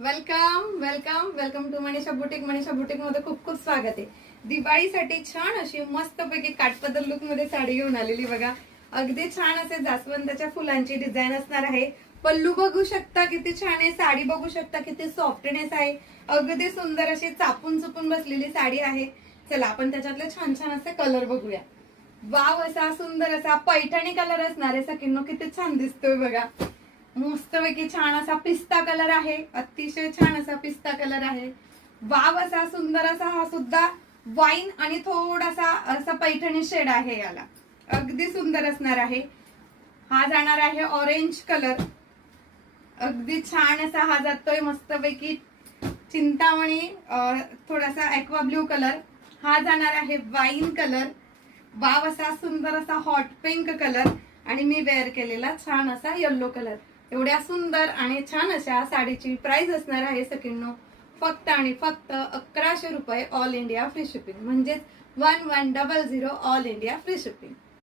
Welcome welcome welcome to Manisha boutique मध्ये खूप खूप स्वागत आहे। दिवाळीसाठी छान अशी मस्तपैकी काठपदर लुक मध्ये साडी घेऊन आलेली बघा। अगदी छान असे जास्वंदाच्या फुलांची डिझाईन असणार आहे। पल्लू बघू शकता किती छान आहे, साडी बघू शकता किती सॉफ्टनेस आहे, अगदी सुंदर अशी चापून चुपून बसलेली साडी आहे। चला आपण त्याच्यातले छान छान असे कलर बघूया। वाव, असा सुंदर असा पैठणी कलर असणार आहे सकिनो, किती छान दिसतोय बघा। मस्तपैकी छान असा पिस्ता कलर आहे, अतिशय छान असा पिस्ता कलर आहे। वाव, असा सुंदर असा हा सुद्धा वाईन आणि थोडासा असा पैठणी शेड आहे, याला अगदी सुंदर असणार आहे। हा जाणार आहे ऑरेंज कलर, अगदी छान असा हा जातोय मस्तपैकी चिंतामणी, थोडासा एक्वा ब्ल्यू कलर। हा जाणार आहे वाईन कलर। वाव, असा सुंदर असा हॉट पिंक कलर आणि मी वेअर केलेला छान असा येलो कलर। एवढ्या सुंदर आणि छान अशा साडीची प्राइस असणार आहे सकिनो फक्त आणि फक्त 1100 रुपये, ऑल इंडिया फ्री शिपिंग, म्हणजेच 1100 ऑल इंडिया फ्री शिपिंग।